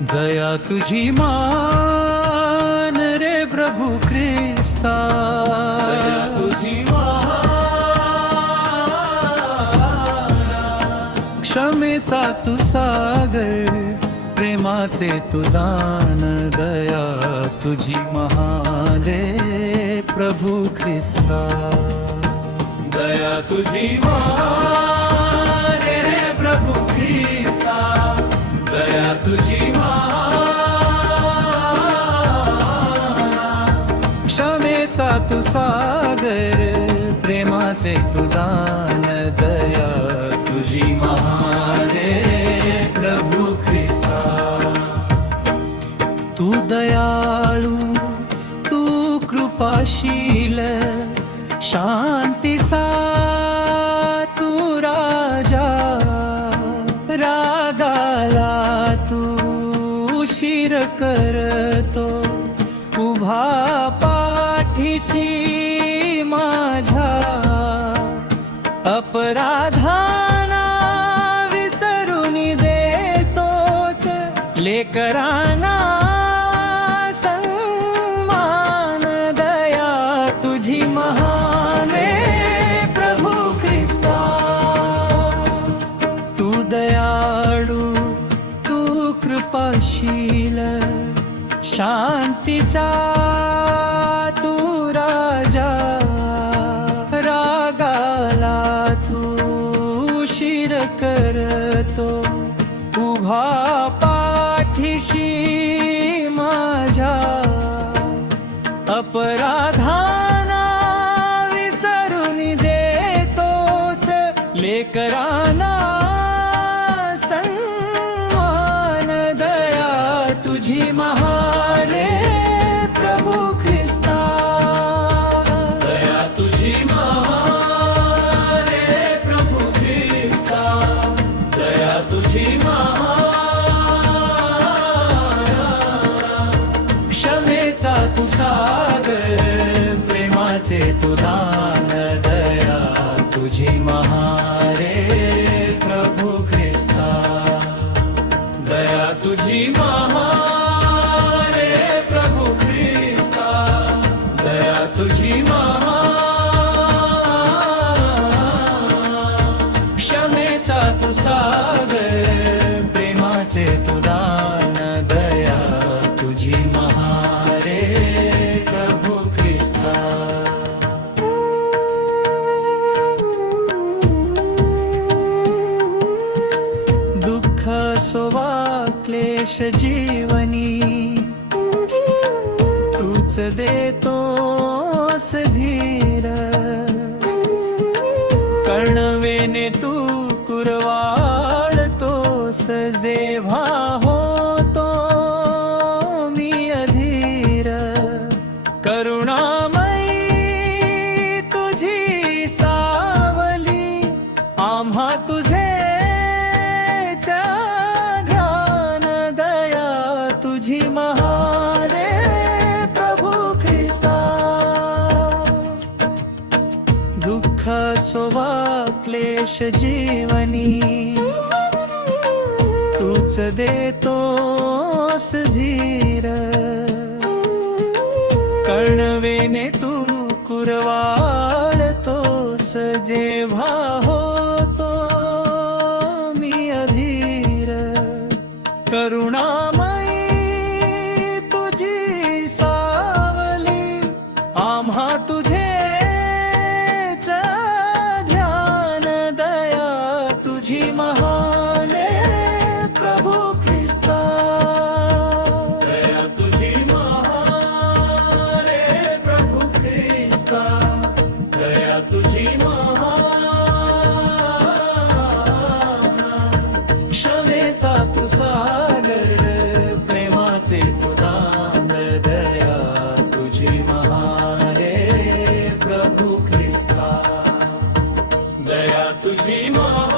दया तुझी मान रे प्रभु ख्रिस्ता, दया तुझी मान, क्षमेचा तू सागर, प्रेमाचे तू दान, दया तुझी महान रे प्रभु ख्रिस्ता, दया तुझी महान रे प्रभु ख्रिस्ता, दया तुझी महान, क्षमेचा तू सागर, प्रेमाचे तू दान, दया तुझी महान रे प्रभु ख्रिस्ता, तू दयाळू, तू कृपाशील, शांतीचा तू राजा, रागाला तू शिर करतो, उभा पाठीशी माझ्या, अपराधाना विसरून देतोस, लेकरांना सन्मान, दया तुझी महान प्रभु ख्रिस्ता, तू दयाळू, तू कृपाशील, शांतीचा तू राजा, रागाला तू शिर करतो, उभा पाठीशी माझ्या, अपराधाना विसरून देतोस, लेकरांना सन्मान, दया तुझी महान प्रभु ख्रिस्ता, दया तुझी महान प्रभु ख्रिस्ता, दया तुझी महान, क्षमेचा तू सागर, प्रेमाचे तू दान, दया तुझी महान प्रभु ख्रिस्ता, दया तुझी महान प्रभु ख्रिस्ता, दया तुझी महान, क्षमेचा तू सागर, प्रेमाचे तू दान, दया तुझी महान प्रभु ख्रिस्ता. दुःख सोवा क्लेश जीवनी, तूच देतोस धीर, कणवेने तू कुरवाळतोस, जेव्हा होतो मी अधीर, करुणामयी तुझी सावली, आम्हा तुझे ध्यान, दया तुझी महान प्रभु ख्रिस्ता, दुःख सोवा क्लेश जीवनी, तूच देतोस धीर, कणवेने तू कुरवाळतोस, जेव्हा होतो मी अधीर, करुणामयी तुझी सावली, आम्हा तुझेच ध्यान, दया तुझी महान प्रभु ख्रिस्ता, दया तुझी महान प्रभु ख्रिस्ता, दया तुझी महान, क्षमेचा तू सागर, प्रेमाचे तू दान, दया तुझी महान प्रभु ख्रिस्ता, दया तुझी महान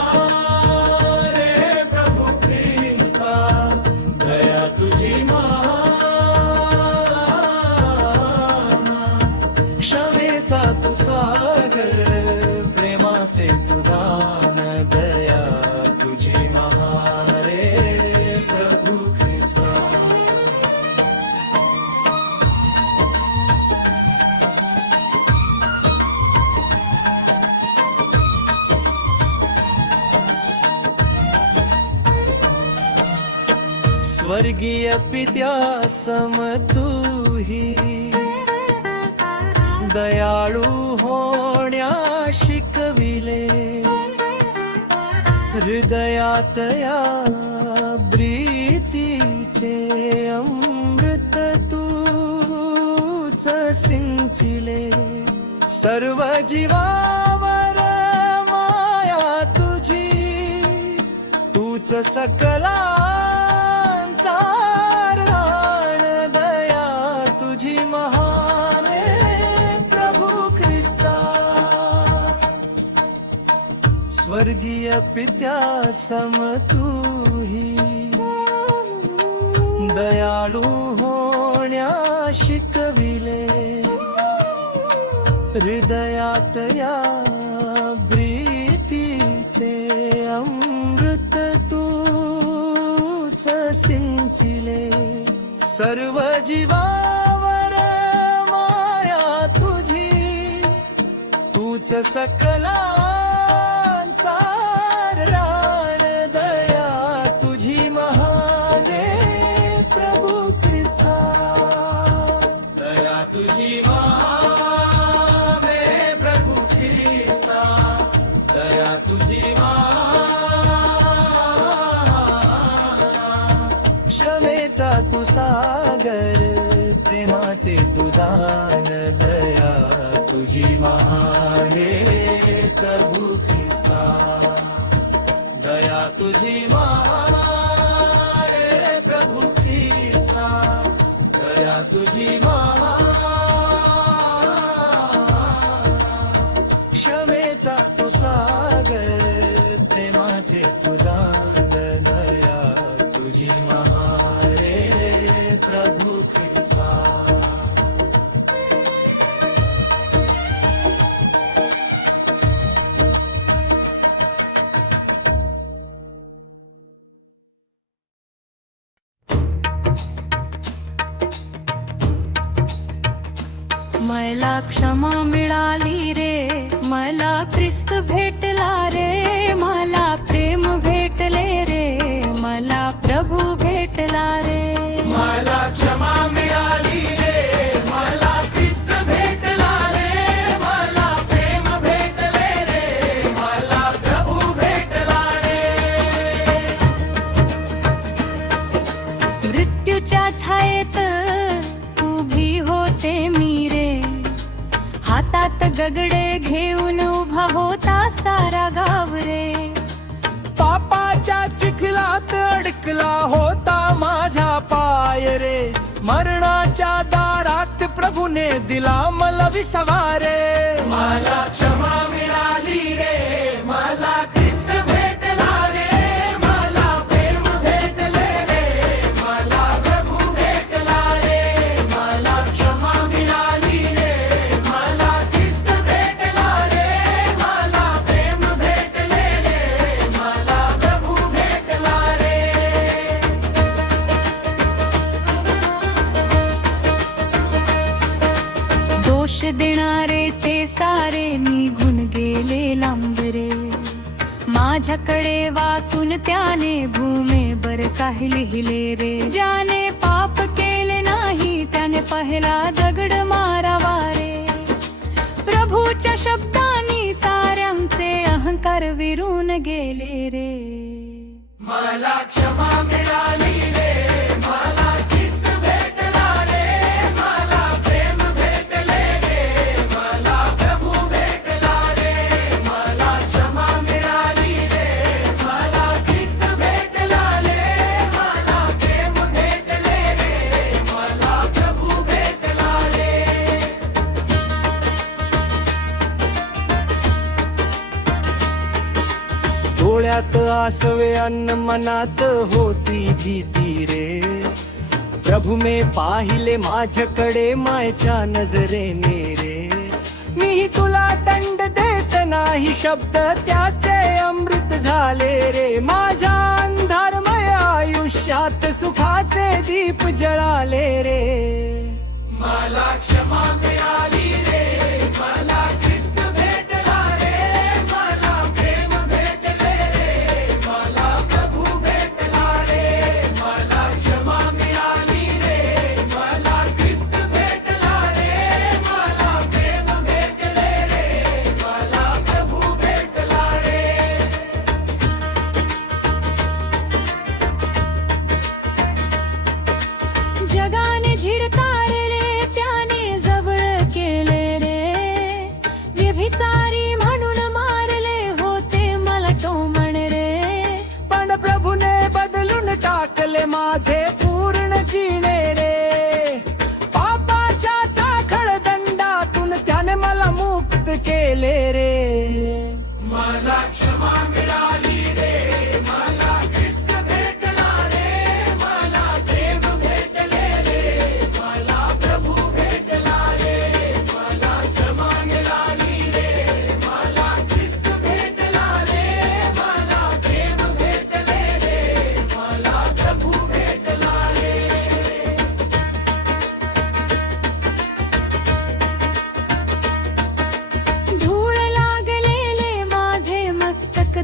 स्वर्गीय पित्या सम तूही दयाळू होण्या शिकविले हृदयात या प्रीतीचे अमृत तूच सिंचिले सर्व जीवावर माया तुझी तूच सकलांचा राण दया तुझी महान प्रभू ख्रिस्ता स्वर्गीय पित्या सम तूही दयाळू होण्या शिकविले हृदयात या प्रीतीचे अमृत तूच सिंचिले सर्व जीवावर माया तुझी तूच सकलांचा राण दया तुझी महाने प्रभू ख्रिस्ता दया तुझी महाने प्रभू ख्रिस्ता दया तुझी क्षमेचा तू सागर प्रेमाचे तू दान दया तुझी महाने प्रभू ख्रिस्ता दया तुझी महाने प्रभू ख्रिस्ता दया तुझी क्षमेचा तू सागर प्रेमाचे तू दान दया तुझी महाने प्रभू ख्रिस्ता मला क्षमा मिळाली रे मला ख्रिस्त भेटला रे मला प्रेम भेटले रे मला प्रभू भेटला रे मला क्षमा मिळाली रे मला ख्रिस्त भेटला रे मला प्रेम भेटले रे मला प्रभू भेटला रे मृत्यूच्या छायेत उभी होते मी रे हातात गगडे घेऊन उभा होता सारा गाव रे पापाच्या चिखलात अडकला होता माझा पाय रे मरणाच्या दारात प्रभूने दिला मला विसवारे मला क्षमा मिळाली रे मला ख्रिस्त भेटला रे मला प्रेम भेटले रे मला प्रभू भेटला रे मला क्षमा मिळाली रे मला ख्रिस्त भेटला रे मला प्रेम भेटले रे मला प्रभू भेटला रे दोष देणारे ते सारे निघून गेले लांब रे माझ्याकडे वाचून त्याने भूमेवर काही लिहिले रे ज्याने पाप केले नाही त्याने पहिला दगड मारावा रे प्रभूच्या शब्दांनी साऱ्यांचे अहंकार विरून गेले रे मला क्षमा मिळाली रे मला ख्रिस्त भेटला रे मला प्रेम भेटले रे मला प्रभू भेटला रे मला क्षमा मिळाली रे मला ख्रिस्त भेटला रे मला प्रेम भेटले रे मला प्रभू भेटला रे डोळ्यात आसवे अन्न मनात होती भीती रे प्रभू मे पाहिले माझ्याकडे मायच्या नजरेने रे मी तुला दंड देत नाही शब्द त्याचे अमृत झाले रे माझ्या अंधारमय आयुष्यात सुखाचे दीप जळाले रे मला क्षमा मिळाली रे मला ख्रिस्त भेटला रे मला प्रेम भेटले रे मला प्रभू भेटला रे मला क्षमा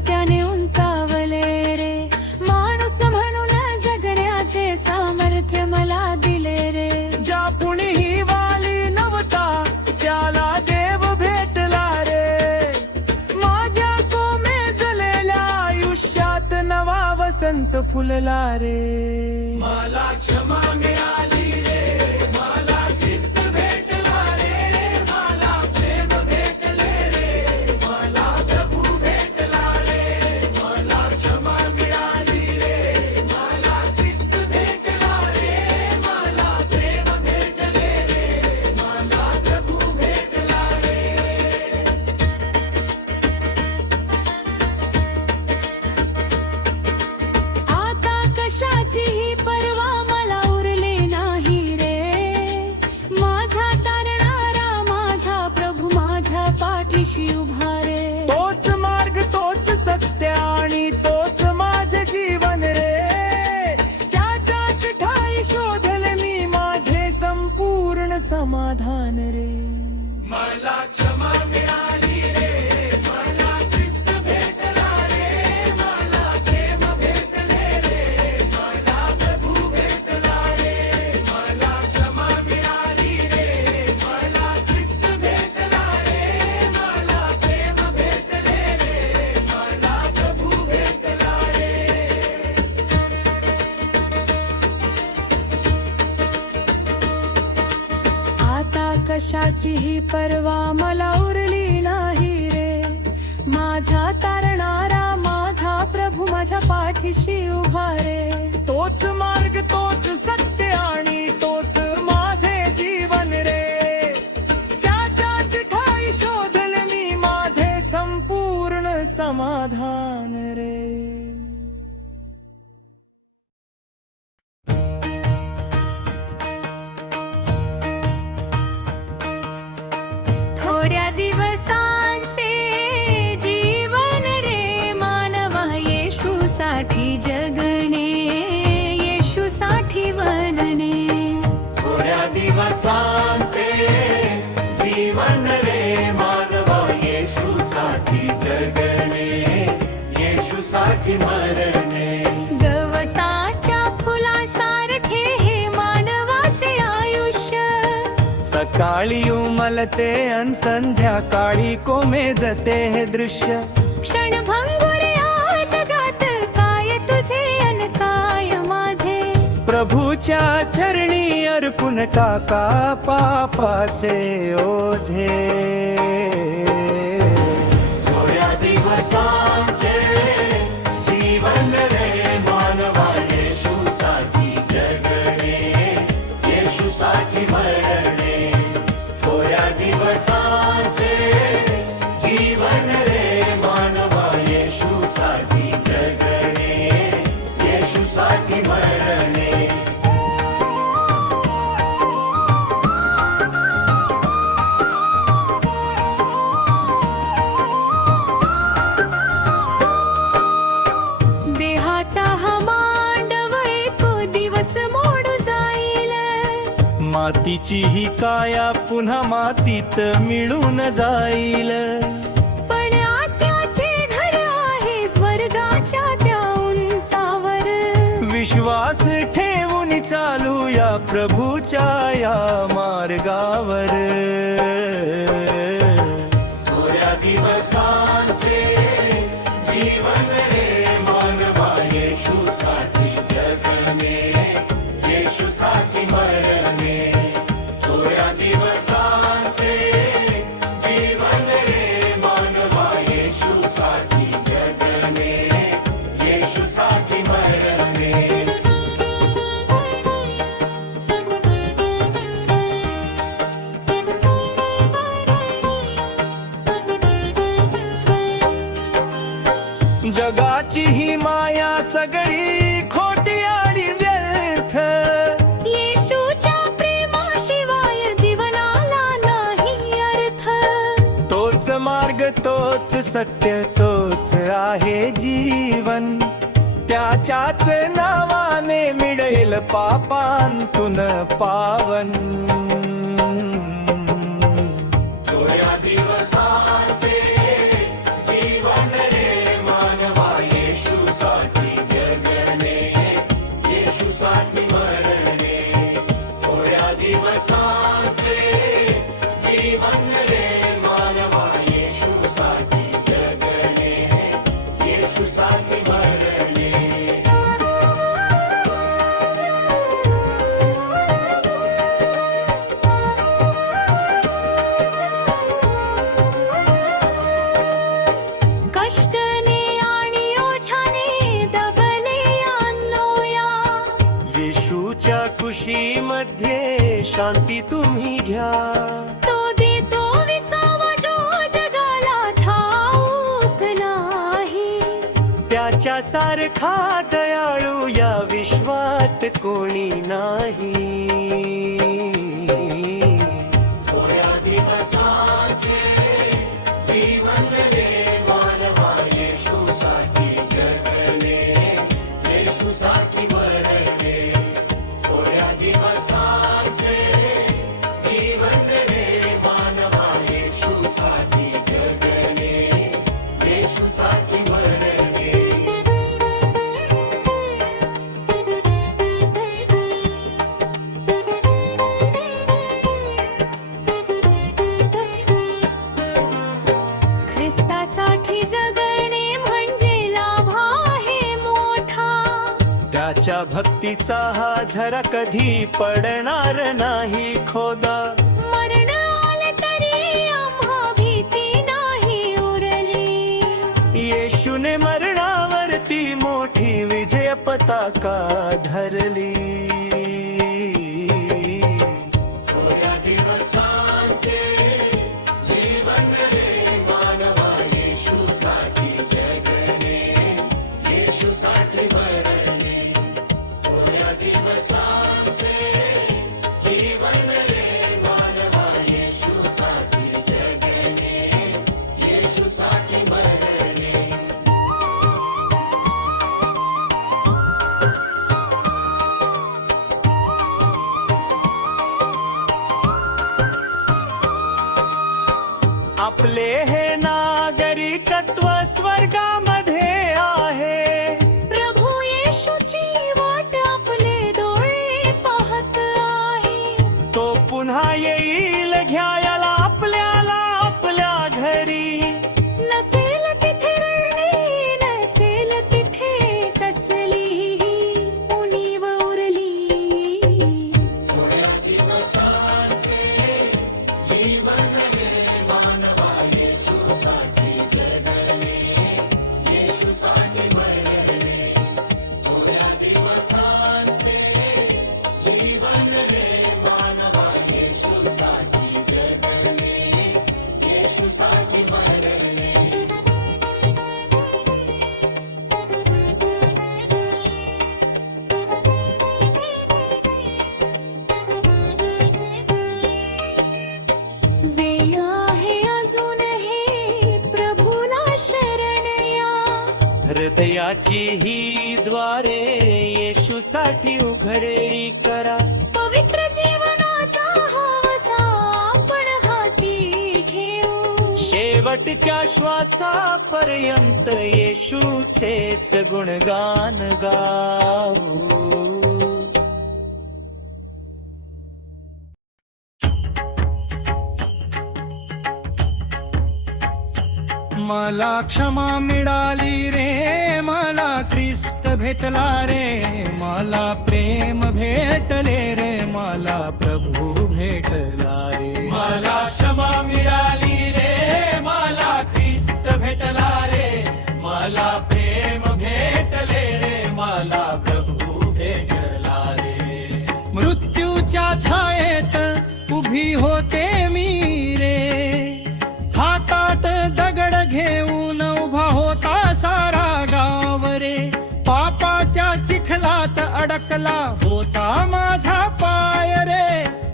त्याने उंचावले रे. माणूस म्हणून जगण्याचे सामर्थ्य मला दिले रे. ज्या कुणीही वाली नव्हता त्याला देव भेटला रे. माझ्या कोमेजलेल्या आयुष्यात नवा वसंत फुलला रे. मला क्षमा मिळाली रे, मला ख्रिस्त भेटला रे, मला प्रेम भेटले रे, मला प्रभू भेटला रे. मला क्षमा मिळाली रे, मला ख्रिस्त भेटला रे, मला प्रेम भेटले रे, मला प्रभू भेटला रे. आता कशाचीही पर्वा मला उरली नाही रे. माझा तारणारा माझा प्रभू माझ्या पाठीशी उभा रे. तोच मार्ग तोच सत्य आणि तोच माझे जीवन रे. त्याच्याच ठाई शोधले मी माझे संपूर्ण समाधान रे. मला क्षमा मिळाली रे, मला ख्रिस्त भेटला रे, मला प्रेम भेटले रे, मला प्रभू भेटला रे. मला क्षमा मिळाली रे, मला ख्रिस्त भेटला रे, मला प्रेम भेटले रे, मला प्रभू भेटला रे. आता कशाचीही पर्वा मला उरली नाही रे. माझा तारणारा माझा प्रभू माझ्या पाठीशी उभा रे. तोच मार्ग तोच सत्य आणि तोच माझे जीवन रे. त्याच्याच ठाई शोधले मी माझे संपूर्ण समाधान रे. थोड्या दिवसांचे जीवन रे मानवा. येशूसाठी जगणे, येशूसाठी बनणे. थोड्या दिवसांचे जीवन रे मानवा. येशूसाठी जगणे, येशूसाठी मरणे. गवताच्या फुलासारखे हे मानवाचे आयुष्य. सकाळी उमलते अन संध्याकाळी कोमेजते हे दृश्य. क्षणभंगुर या जगात काय तुझे अन काय माझे. प्रभूच्या चरणी अर्पून टाका पापाचे ओझे. थोड्या दिवसांचे जीवन रे मानवा. येशूसाठी जगणे, येशूसाठी मरणे. थोड्या दिवसांचे जीवन रे मानवा. येशूसाठी जगणे, येशूसाठी मरणे. देहाचा हा मांडव एक दिवस मोड जाईल. मातीची ही काया पुन्हा मातीत मिळून जाईल. पण आत्याचे घर आहे स्वर्गाच्या त्या उंचावर. विश्वास ठेवून चालूया प्रभूच्या या मार्गावर. थोड्या दिवसांचे जीवन रे मानवा. येशूसाठी जगणे, येशूसाठी मरणे. थोड्या दिवसांचे जीवन रे मानवा. येशूसाठी जगणे, येशूसाठी मरणे. जगाची ही माया सगळी खोटी आणि व्यर्थ. येशूच्या प्रेमाशिवाय जीवनाला नाही अर्थ. तोच मार्ग तोच सत्य तोच आहे जीवन. त्याच्याच नावाने मिळेल पापांतून पावन. थोड्या दिवसाचे जीवन रे मान येशूसाठी मरणे. कष्टने आणि ओझाने दबले अन्नोया, येशूच्या कुशीमध्ये शांती तुम्ही घ्या. तो देतो विसावा जो जगाला ठाऊक नाही. त्याच्या सारखा दयाळू या विश्वात कोणी नाही. थोड्या दिवसाचे जीवन रे मानवा, येशूसाठी जगणे, येशूसाठी मरणे. थोड्या दिवसाचे जीवन रे मानवा, येशूसाठी जगणे, येशूसाठी मरणे. ख्रिस्तासाठी जगणे म्हणजे लाभ आहे मोठा. त्याच्या भक्तीचा हा झरा कधी पडणार नाही खोदा. मरण आले तरी आम्हा भीती नाही उरली. येशूने मरणावरती मोठी विजय पताका धरली. थोड्या दिवसांचे जीवन रे मानवा, येशूसाठी जगणे, येशूसाठी मरणे. थोड्या दिवसांचे जीवन रे मानवा, येशूसाठी जगणे, येशूसाठी मरणे. आपले हे नागरिकत्व स्वर्गामध्ये आहे. प्रभू येशूची वाट आपले डोळे पाहत आहे. तो पुन्हा येईल घ्यायला आपल्याला आपल्या घरी. नसेल तिथे रडणे, नसेल तिथे कसलीही उणीव उरली. थोड्या दिवसांचे जीवन रे मानवा, येशूसाठी जगणे, येशूसाठी मरणे. थोड्या दिवसांचे जीवन रे मानवा, येशूसाठी जगणे, येशूसाठी मरणे. वेळ आहे अजूनही प्रभूला शरण या. हृदयाची ही द्वारे येशूसाठी उघडे करा. पवित्र जीवनाचा हवसा आपण हाती घेऊ. शेवटच्या श्वासापर्यंत येशूचेच गुणगान गाऊ. मला क्षमा मिळाली रे, मला ख्रिस्त भेटला रे. मला प्रेम भेटले रे, मला प्रभू भेटला रे. मला क्षमा मिळाली रे, मला ख्रिस्त भेटला रे. मला प्रेम भेटले रे, मला प्रभू भेटला रे. मृत्यूच्या छायेत उभी होते मी रे. हातात दगड घेऊन उभा होता सारा गाव रे. पापाच्या चिखलात अडकला होता माझा पाय रे.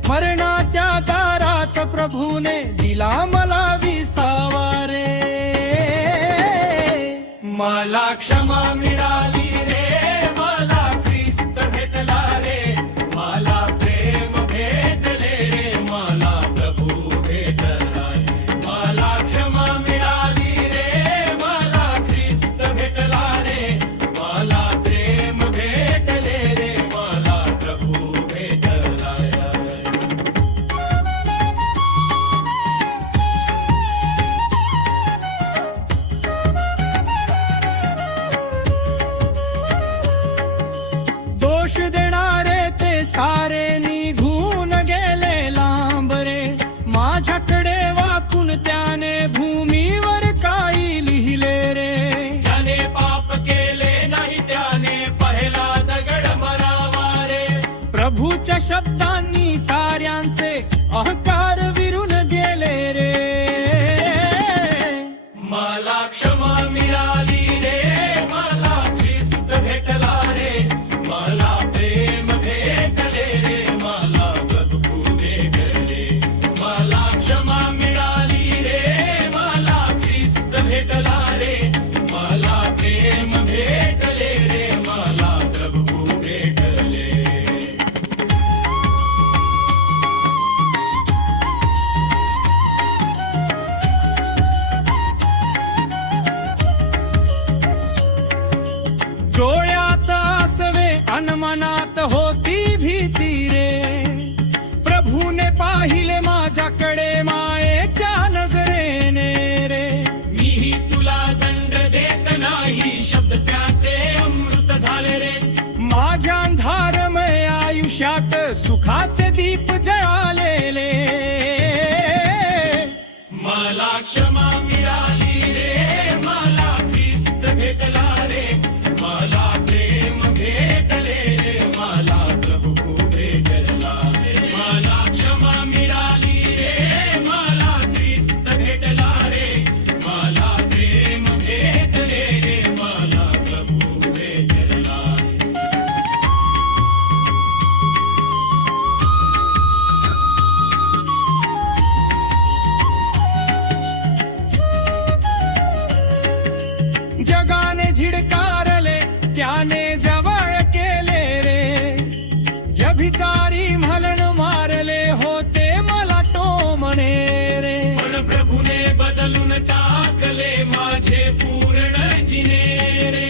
मरणाच्या दारात प्रभूने दिला मला विसावा रे. मला क्षमा मिळाली रे, मला ख्रिस्त भेटला रे. मला प्रेम भेटले रे, मला प्रभू भेटला रे. मला क्षमा मिळाली रे, मला ख्रिस्त भेटला रे. मला प्रेम भेटले रे, मला प्रभू भेटला रे. शब्दांनी साऱ्यांचे अहंकार विरून गेले रे. मला क्षमा मिळाली रे, मला ख्रिस्त भेटला रे, मला प्रेम भेटले रे, मला प्रभू भेटले. मला क्षमा मिळाली रे, मला ख्रिस्त भेटला रे, मला प्रेम भेटले रे, मला प्रभू भेटले. डोळ्यात असवे अन मनात होती भीती रे, प्रभूने पाहिले माझ्याकडे मायेच्या नजरेने रे. मीही तुला दंड देत नाही, शब्द त्याचे अमृत झाले रे. माझ्या अंधारमय आयुष्यात सुखाचे दीप जळालेले. मला क्षमा मिळाली रे, मला ख्रिस्त भेटला रे, मला प्रेम भेटले रे, मला प्रभू भेटला रे. मला क्षमा मिळाली रे, मला ख्रिस्त भेटला रे, मला प्रेम भेटले रे, मला प्रभू भेटला. जगाने झिडकारले त्याने जवळ केले रे, व्यभिचारी म्हणून मारले होते मला टोमणे रे. पण प्रभूने बदलून टाकले माझे पूर्ण जिने रे.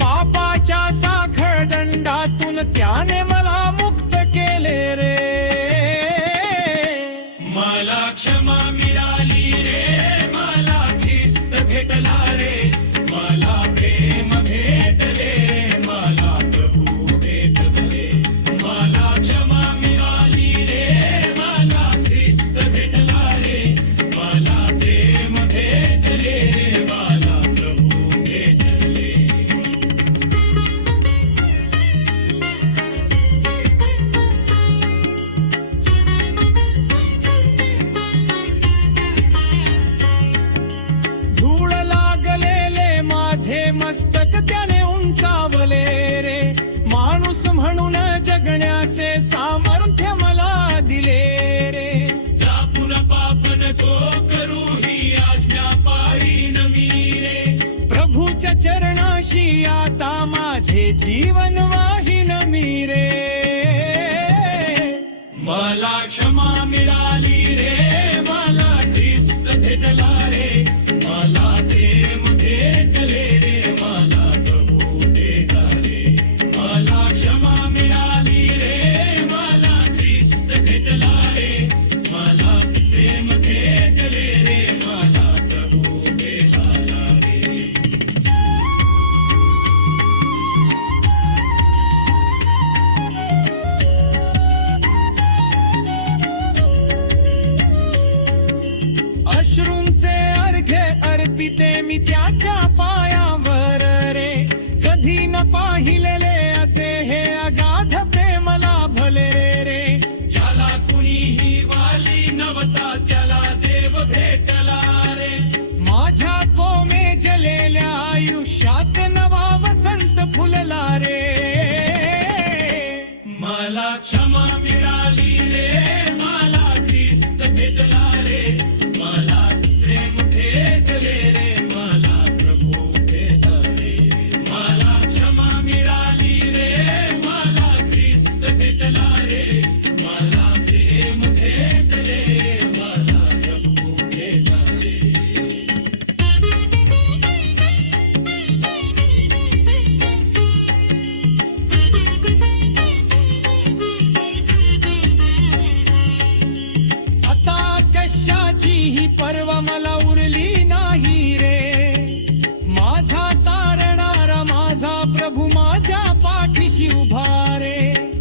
पापाच्या साखळ दंडातून त्याने मला मुक्त केले रे. मला क्षमा मिळाली रे, मला ख्रिस्त भेटला रे, मला प्रेम भेटले रे, मला प्रभू भेटले. मला क्षमा मिळाली रे, मला ख्रिस्त भेटला रे, मला प्रेम भेटले रे, मला प्रभू भेटले. धूळ लागलेले माझे मस्तक त्याने उंचावले रे. माणूस म्हणून जगण्याचे सामर्थ्य मला दिले रे. जापून पाप नको करू ही आज्ञा पाळीन मी रे. प्रभूच्या चरणाशी आता माझे जीवन वाहीन मी रे. मला क्षमा मिळाली रे, मला ख्रिस्त भेटला रे, मला प्रेम भेटले रे, मला प्रभू भेटले. मला क्षमा मिळाली रे, मला ख्रिस्त भेटला रे, मला प्रेम भेटले रे, मला प्रभू भेटला रे. अश्रूंचे अर्घ्य अर्पिते मी त्याच्या पायावर रे. कधी न पाहिलेले असे हे अगाध प्रेम लाभले रे. ज्याला कुणीही वाली नव्हता त्याला देव भेटला रे. माझ्या कोमेजलेल्या आयुष्यात नवा वसंत फुलला रे. मला क्षमा मिळाली रे, मला ख्रिस्त भेटला रे, मला प्रेम भेटले रे, मला प्रभू भेटले. मला क्षमा मिळाली रे, मला ख्रिस्त भेटला रे, मला प्रेम भेटले, मला प्रभू भेटले. आता कशाची ही पर्वा मला उरली नाही रे. माझा तारणारा माझा प्रभू माझ्या पाठीशी उभा रे.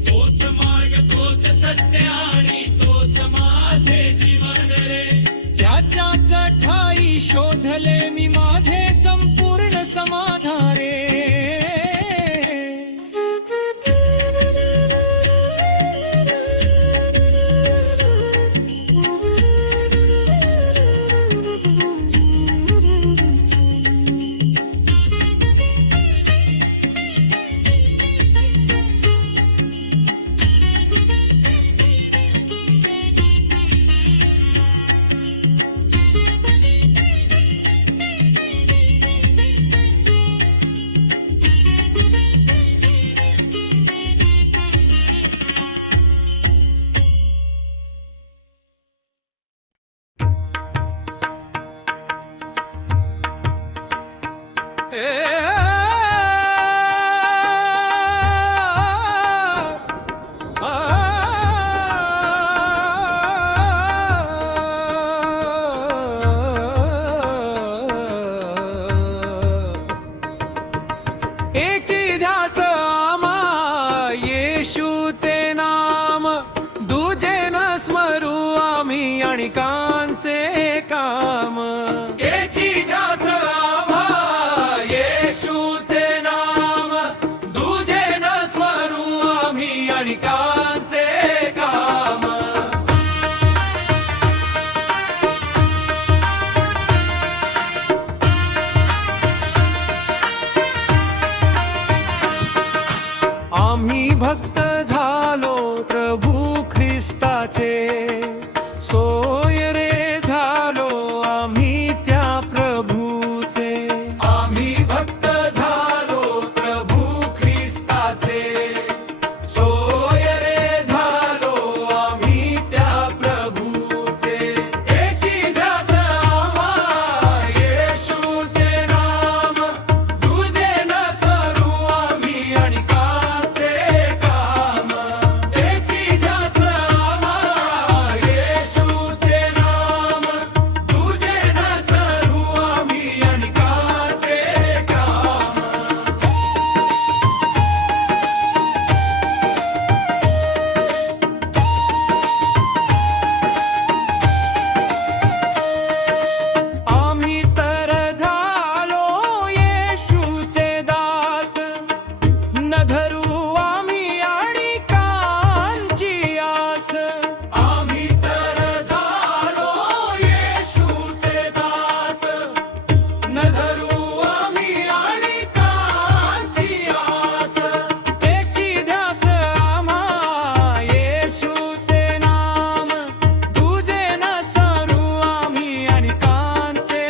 तोच मार्ग तोच सत्य आणि तोच माझे जीवन रे. त्याच्याच ठाई शोधले मी माझे संपूर्ण समाधान रे. एची ध्यास आम्हा येशूचे नाम, दुजे न स्मरू आम्ही अणिकांचे काम. एची ध्यास आम्हा येशूचे नाम, दुजे न स्मरू आम्ही अणिकांचे काम. आम्ही भक्त झालो प्रभू ख्रिस्ताचे, सोय रे झालो आम्ही त्या प्रभूचे. आम्ही भक्त झालो प्रभू ख्रिस्ताचे, सोय रे झालो आम्ही त्या प्रभूचे. एची ध्यास आम्हा येशूचे नाम, दुजे न सरू आम्ही अणिकांचे काम. एची ध्यास आम्हा येशूचे नाम, दुजे न सरू आम्ही अणिकांचे काम. आम्ही तर झालो येशूचे दास, न धरू आम्ही अणिकांची आस. आम्ही तर झालो येशूचे दास, न धरू आम्ही अणिकांची आस. एची ध्यास आम्हा येशूचे नाम, दुजे न सरू आम्ही अणिकांचे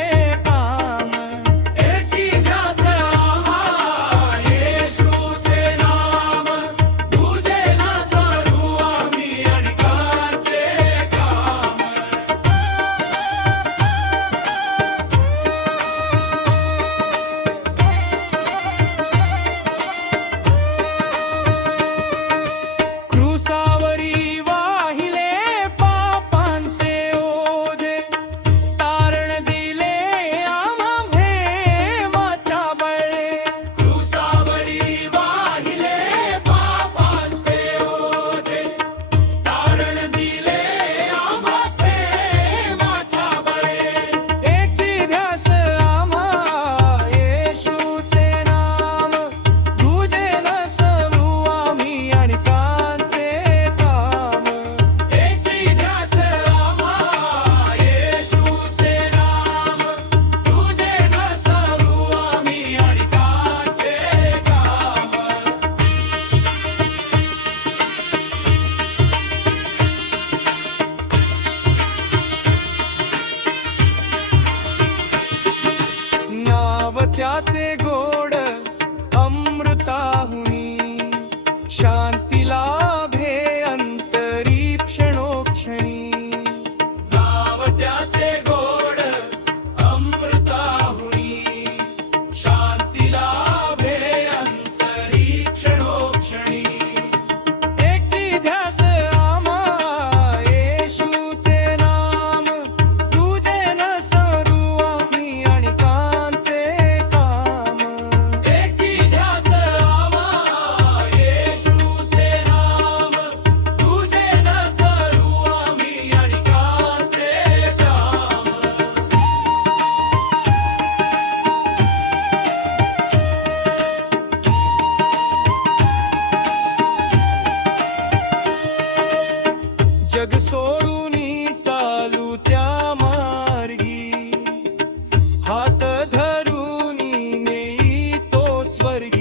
काम. एची ध्यास आम्हा येशूचे नाम, दुजे न सरू आम्ही अणिकांचे काम. क्रूसावरी वाहिले पापांचे ओझे, तारण दिले आम्हा भेमाच्या बळे. क्रूसावरी वाहिले पापांचे ओझे, तारण दिले आम्हा भेमाच्या बळे. एची ध्यास आम्हा येशूचे नाम, दुजे न सरू आम्ही अणिकांचे काम. एची ध्यास आम्हा येशूचे नाम, दुजे न सरू आम्ही अणिकांचे काम. नाव त्याचे गोड अमृताहुनी, शांती लाभे अंतरी क्षणोक्षणी. नाव त्याचे गोड अमृताहुनी, शांती लाभे अंतरी क्षणोक्षणी. एची ध्यास आम्हा येशूचे नाम, दुजे न सरू आम्ही अणिकांचे काम. एची ध्यास आम्हा येशूचे नाम, दुजे न सरू आम्ही अणिकांचे काम. जग सोडूनी चालू त्या मार्गी, हात धरूनी नेई तो स्वर्गी.